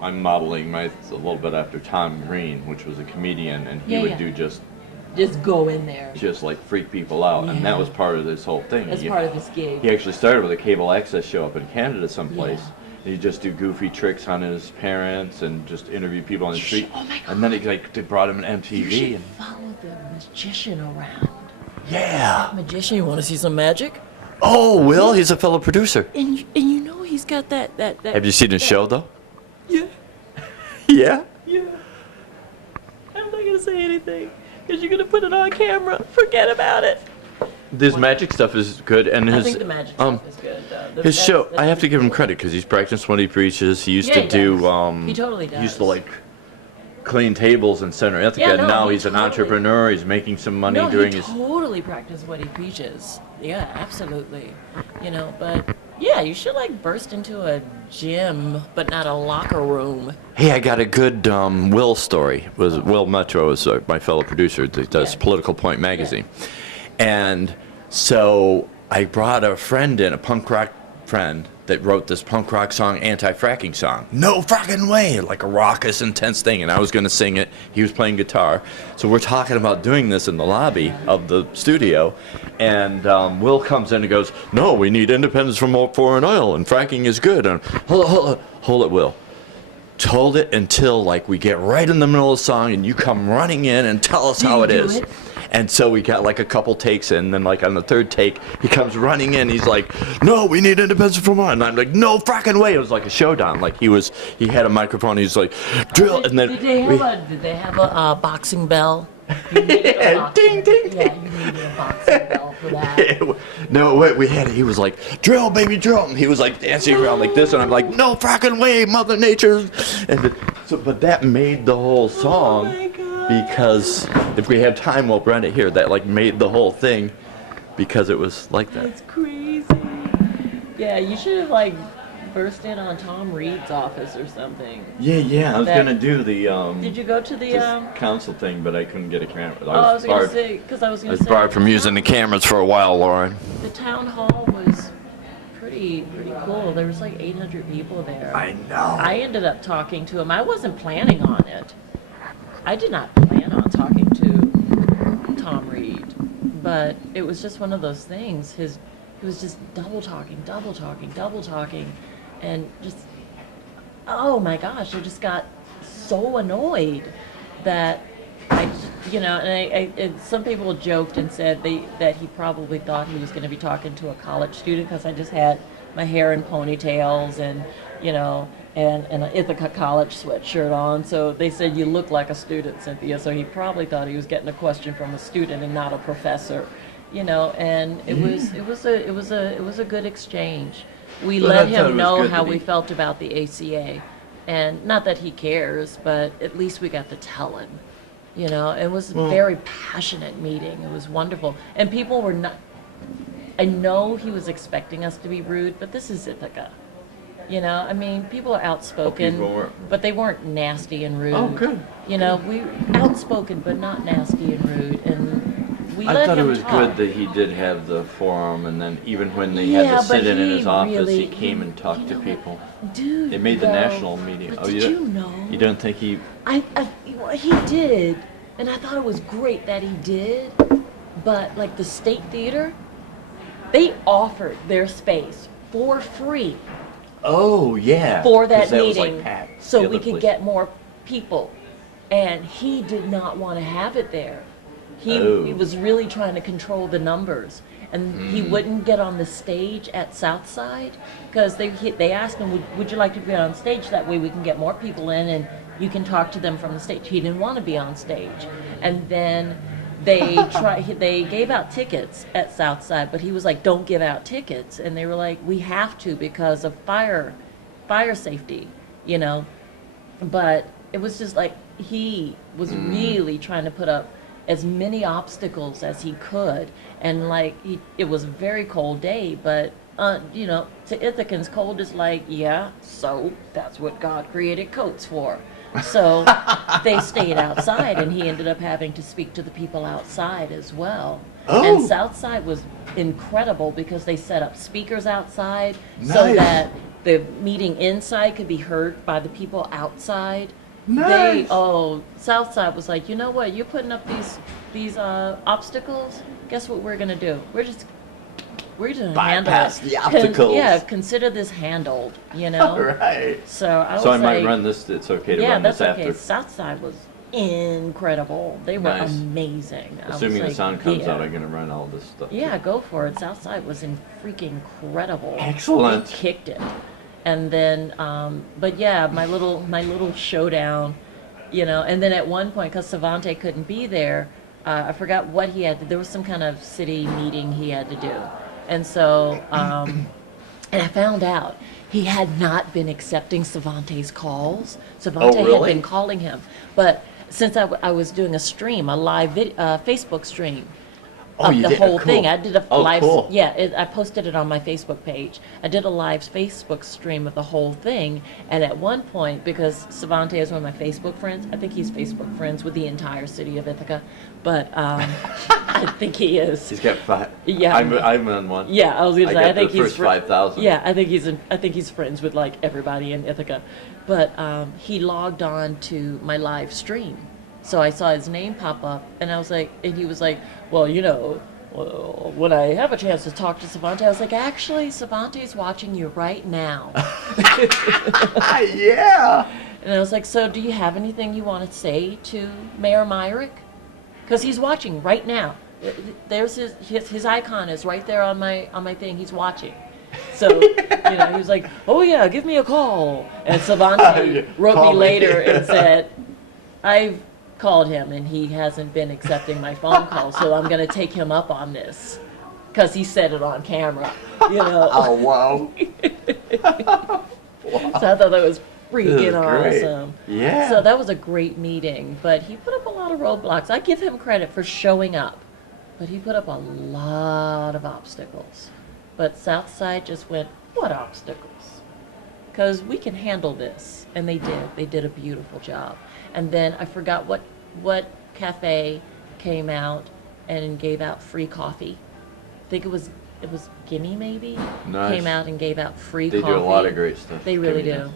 I'm modeling a little bit after Tom Green, which was a comedian, and he Yeah, would yeah. do just Go in there. like freak people out, and Yeah. that was part of this whole thing. That's part of this gig. He actually started with a cable access show up in Canada someplace. Yeah. And he'd just do goofy tricks on his parents and just interview people on the street. Oh my And then they brought him an You MTV. should And, follow the magician around. yeah. Magician, you want to see some magic? Oh, Will, he's a fellow producer. And you know he's got that. Have you seen his show though? Yeah. Yeah. Yeah. I'm not gonna say anything because you're gonna put it on camera. Forget about it. This magic stuff is good, and I his think the magic stuff is good. his show. I have to give him credit because he's practiced when he preaches. He used Yeah, to he do. does. He totally He used to does. like clean tables in Center Ithaca. Yeah, no, and now he he's an totally- entrepreneur. He's making some money No, doing he his. totally practices what he preaches. Yeah, absolutely. You know, but yeah, you should like burst into a gym, but not a locker room. Hey, I got a good Will story. Was Will Metro is my fellow producer that does Yeah. Political Point magazine, and so I brought a friend in, a punk rock friend that wrote this punk rock song, anti-fracking song. No fracking way, like a raucous, intense thing, and I was going to sing it. He was playing guitar, so we're talking about doing this in the lobby of the studio, and Will comes in and goes, "No, we need independence from foreign oil, and fracking is good." And hold it, Will. Hold it until like we get right in the middle of the song and you come running in and tell us how it you do is. it? And so we got like a couple takes in, and then like on the third take, he comes running in. He's like, "No, we need independence from one." And I'm like, "No fucking way!" It was like a showdown. Like he had a microphone. He's like, "Drill," and then Did they have a boxing bell? You needed a boxing, ding, ding, yeah, you needed a boxing bell for that. No, we had. He was like, "Drill, baby, drill," and he was like dancing around like this, and I'm like, "No fucking way, Mother Nature!" And but that made the whole song. Oh my God. Because if we have time, we'll run it here. That like made the whole thing because it was like that. That's crazy. Yeah, you should have like burst in on Tom Reed's office or something. Yeah. I was gonna do the Did you go to the council thing, but I couldn't get a camera. I was gonna say I was barred from using the cameras for a while, Lauren. The town hall was pretty cool. There was like 800 people there. I know. I ended up talking to him. I wasn't planning on it. I did not plan on talking to Tom Reed, but it was just one of those things. He was just double talking, and just, oh my gosh, I just got so annoyed that and some people joked and said that he probably thought he was going to be talking to a college student because I just had my hair in ponytails and an Ithaca college sweatshirt on. So they said you look like a student, Cynthia. So he probably thought he was getting a question from a student and not a professor, And it was a good exchange. We let him know how we felt about the ACA, and not that he cares, but at least we got to tell him. It was a very passionate meeting. It was wonderful, and people were not. I know he was expecting us to be rude, but this is Ithaca. People are outspoken, but they weren't nasty and rude. Oh, good. We outspoken, but not nasty and rude, and we let him talk. I thought it was good that he did have the forum, and then even when they had to sit in his office, he came and talked to people. Dude, it made the national media. But did you know? You don't think he? He did, and I thought it was great that he did. But like the State Theater, they offered their space for free. Oh yeah. For that meeting, was, like, packed, so we could get more people, and he did not want to have it there. He was really trying to control the numbers, and he wouldn't get on the stage at Southside because they asked him, would you like to be on stage? That way we can get more people in, and you can talk to them from the stage. He didn't want to be on stage, and then they gave out tickets at Southside, but he was like, don't give out tickets. And they were like, we have to because of fire safety, But it was just like he was really trying to put up as many obstacles as he could. And like, it was a very cold day, but to Ithacans, cold is like, yeah, so that's what God created coats for. So they stayed outside, and he ended up having to speak to the people outside as well. And Southside was incredible because they set up speakers outside so that the meeting inside could be heard by the people outside. Nice. Southside was like, you know what? You're putting up these obstacles. Guess what we're gonna do? We're gonna bypass handle the obstacles. Consider this handled. Right. So I might run this. It's okay to run this after. Yeah, that's okay. Southside was incredible. They were amazing. Assuming the sound comes out, I'm gonna run all this stuff. Yeah, go for it. Southside was freaking incredible. Excellent. They kicked it. And then, but yeah, my little showdown, and then at one point, because Savante couldn't be there, I forgot what he had to, there was some kind of city meeting he had to do. And so, and I found out he had not been accepting Savante's calls. Savante had been calling him. But since I was doing a stream, a live Facebook stream, of the whole thing. I did a live, I posted it on my Facebook page. I did a live Facebook stream of the whole thing, and at one point, because Savante is one of my Facebook friends, I think he's Facebook friends with the entire city of Ithaca, but I think he is. He's got 5. Yeah, I'm on one. Yeah, I was gonna say I think he's first 5,000. Yeah, I think he's friends with like everybody in Ithaca, but he logged on to my live stream. So I saw his name pop up, and I was like, and he was like, well, when I have a chance to talk to Savante, I was like, actually, Savante's watching you right now. Yeah. And I was like, so do you have anything you want to say to Mayor Myrick? because he's watching right now. There's his icon is right there on my thing. He's watching. So, he was like, oh yeah, give me a call. And Savante wrote me later and said, I've called him and he hasn't been accepting my phone call, so I'm going to take him up on this. Because he said it on camera, Oh, wow. So I thought that was freaking Great. awesome. Yeah. So that was a great meeting, but he put up a lot of roadblocks. I give him credit for showing up, but he put up a lot of obstacles. But Southside just went, what obstacles? Because we can handle this. And they did. They did a beautiful job. And then I forgot what cafe came out and gave out free coffee. I think it was Gimme maybe? Nice. Came out and gave out free They coffee. do a lot of great stuff. They really Gimme do. does.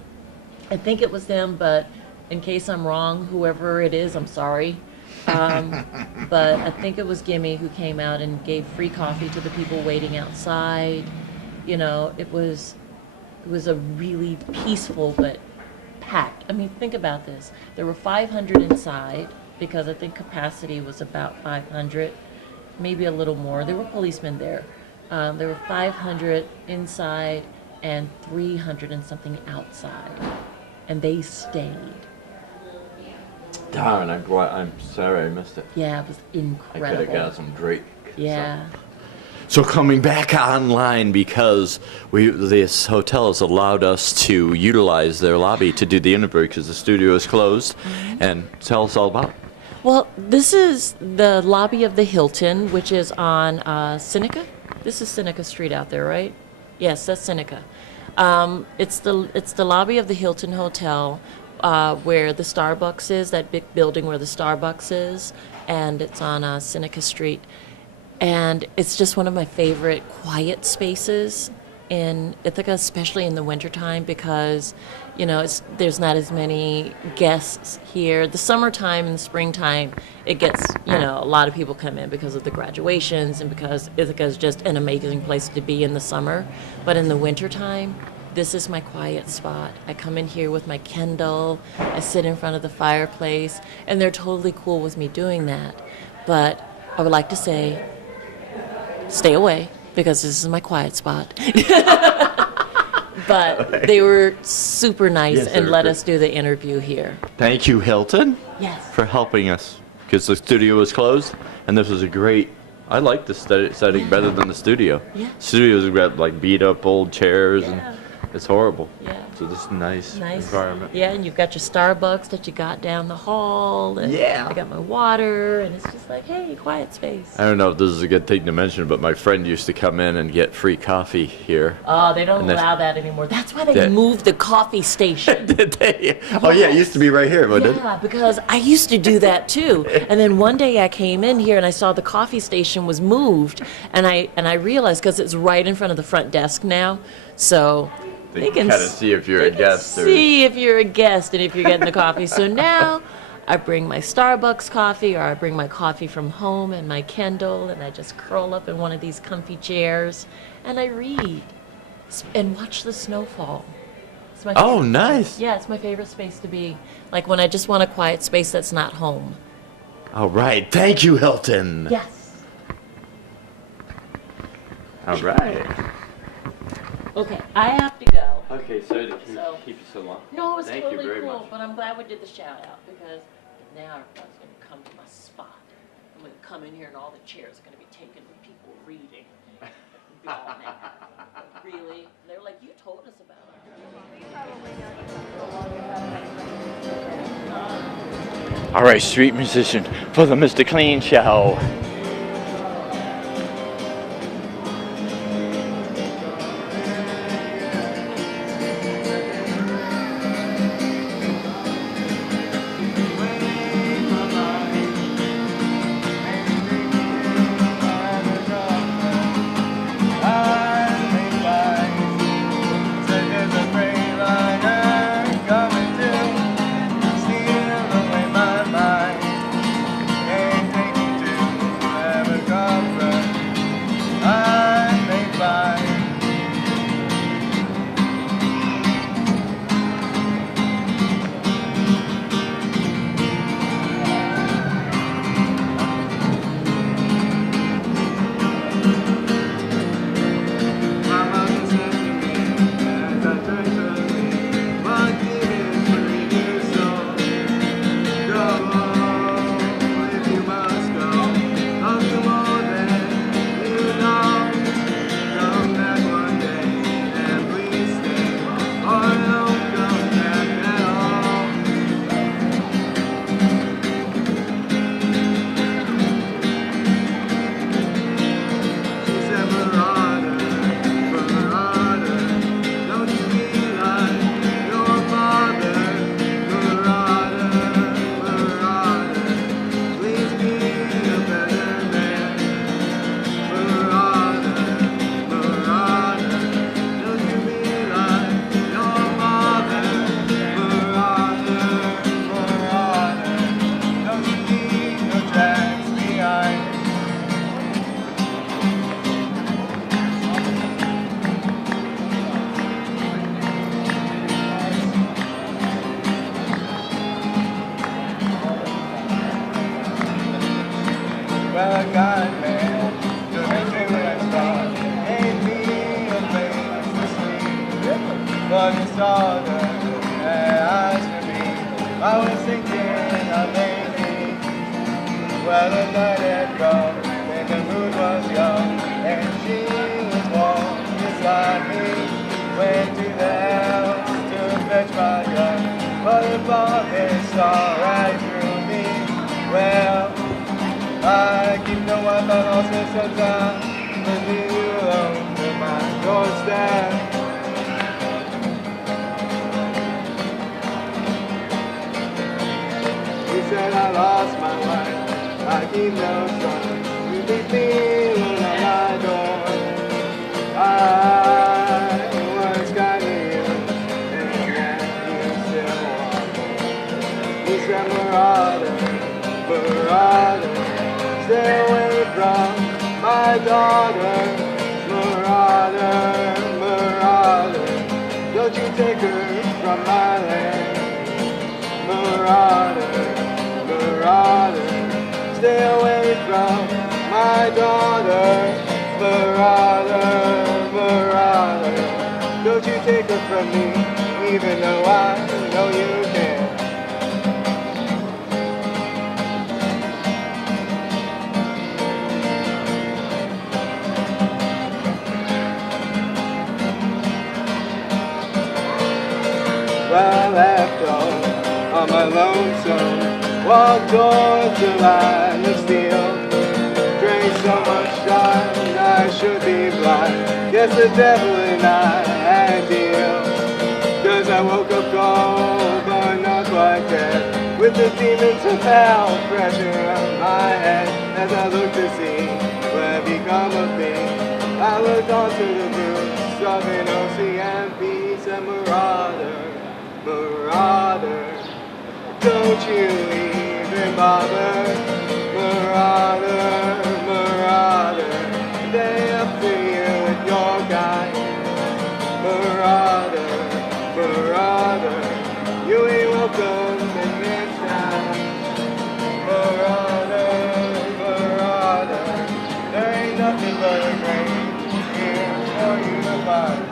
I think it was them, but in case I'm wrong, whoever it is, I'm sorry. But I think it was Gimme who came out and gave free coffee to the people waiting outside. It was a really peaceful but packed. I mean, think about this. There were 500 inside because I think capacity was about 500, maybe a little more. There were policemen there. There were 500 inside and 300 and something outside, and they stayed. Darn, I'm sorry I missed it. Yeah, it was I incredible. could have got some drink. Yeah. So coming back online, because this hotel has allowed us to utilize their lobby to do the interview because the studio is closed. And tell us all about it. Well, this is the lobby of the Hilton, which is on Seneca. This is Seneca Street out there, right? Yes, that's Seneca. It's the lobby of the Hilton Hotel, where the Starbucks is, that big building where the Starbucks is, and it's on Seneca Street. And it's just one of my favorite quiet spaces in Ithaca, especially in the wintertime, because, there's not as many guests here. The summertime and the springtime, it gets, a lot of people come in because of the graduations and because Ithaca is just an amazing place to be in the summer. But in the wintertime, this is my quiet spot. I come in here with my Kindle, I sit in front of the fireplace, and they're totally cool with me doing that. But I would like to say, stay away, because this is my quiet spot. But they were super nice Yes, and they're let great. us do the interview here. Thank you, Hilton, Yes. for helping us because the studio was closed, and this was a great. I like the setting better than the studio. Yeah. Studios have got like beat up old chairs, Yeah. and it's horrible. Yeah. So this is nice Nice environment. Yeah, and you've got your Starbucks that you got down the hall. And Yeah. I got my water, and it's just like, hey, quiet space. I don't know if this is a good thing to mention, but my friend used to come in and get free coffee here. Oh, they don't And that's- allow that anymore. That's why they That- moved the coffee station. Did they? Oh yeah, it used to be right here, but Yeah, because I used to do that too. And then one day I came in here and I saw the coffee station was moved, and I realized because it's right in front of the front desk now, so they can kind of see if you're a guest or. see if you're a guest and if you're getting the coffee. So now I bring my Starbucks coffee, or I bring my coffee from home and my Kindle, and I just curl up in one of these comfy chairs and I read and watch the snowfall. It's my Oh, favorite nice. space. Yeah, it's my favorite space to be. Like when I just want a quiet space that's not home. All right, thank you, Hilton. Yes. All right. Okay, I have to go. Okay, sorry to So- keep you so long. No, it's Thank you totally very cool, much. but I'm glad we did the shout out because now everybody's going to come to my spot. I'm going to come in here and all the chairs are going to be taken with people reading. Be all mad. But really? They're like, you told us about it. All right, street musician for the Mr. Clean Show. Well, a kind man took me to a spot, gave me a place to sleep. But he saw the eyes for me. I was thinking of maybe. Well, the night had come, and the moon was young, and she was warm beside me. Went to the house to fetch my gun, but her father saw right through me. Well, I keep no wife, I lost her sometimes, but leave you alone to my doorstep. He said I lost my wife, I keep no son. You beat me when I'm my door. I was kind of you, and yet you still want more. He said marauder, marauder, stay away from my daughter. Marauder, marauder, don't you take her from my land. Marauder, marauder, stay away from my daughter. Marauder, marauder, don't you take her from me, even though I know you can. Well, I left home on my lonesome, walked towards the line of steel. Drank so much wine, I should be blind. Guess the devil and I had a deal. 'Cause I woke up cold, but not quite dead, with the demons of hell pressure on my head. As I looked to see what had become of me, I looked onto the roofs of an ocean peace. And marauder, marauder, don't you even bother. Marauder, marauder, they up to you with your guy. Marauder, marauder, you ain't welcome in this town. Marauder, marauder, there ain't nothing but a grave here for you to find.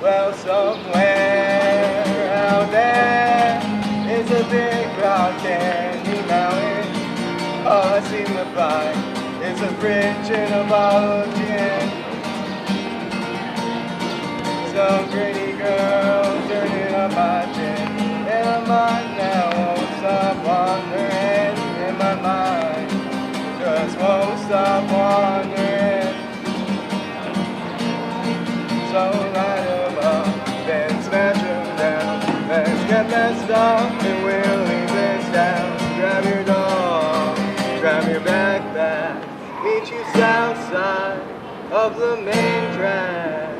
Well, somewhere out there is a big rock candy mountain. All I seem to find is a bridge and a bottle of gin. Some pretty girl turning up my chin, and my mind now won't stop wandering. And my mind just won't stop wandering. So light 'em up, then smash 'em down. Let's get messed up and we'll leave this town. Grab your dog, grab your backpack, meet you south side of the main track.